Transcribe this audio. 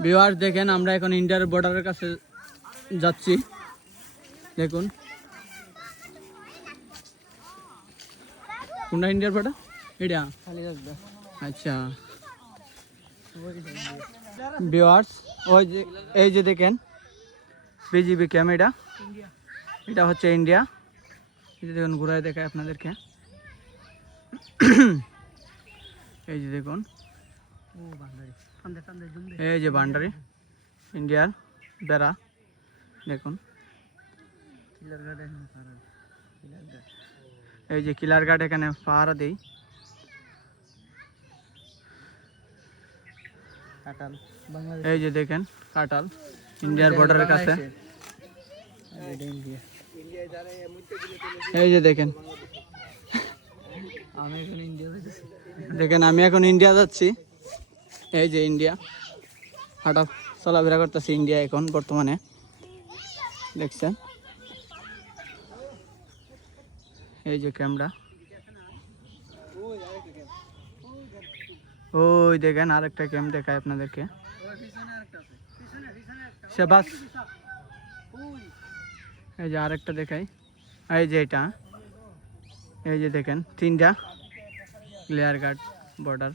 Viewers দেখেন আমরা এখন ইন্ডিয়ার বর্ডারের কাছে যাচ্ছি। দেখুন কোনটা ইন্ডিয়ার বর্ডার? এটা আচ্ছা ভিউয়ার্স ওই যে এই যে দেখেন বিজিবি ক্যাম্প, এটা হচ্ছে ইন্ডিয়া। এই যে দেখুন ঘুরায় দেখায় আপনাদেরকে। এই যে দেখুন এই যে বান্ডারি ইন্ডিয়ার বেড়া দেখুন। এই যে কিলার গার্ড এখানে পাহারা দেই। এই যে দেখেন কাটাল ইন্ডিয়ার বর্ডারের কাছে। এই যে দেখেন আমি এখন ইন্ডিয়া যাচ্ছি। এই যে ইন্ডিয়া হাঁটা চলাফেরা করতেছি ইন্ডিয়া এখন বর্তমানে দেখছেন। এই যে ক্যামেরা ওই দেখেন আরেকটা ক্যাম্প দেখায় আপনাদেরকে। বাস এই যে আরেকটা দেখাই। এই যে এটা এই যে দেখেন 3টা ক্লিয়ার গার্ড বর্ডার।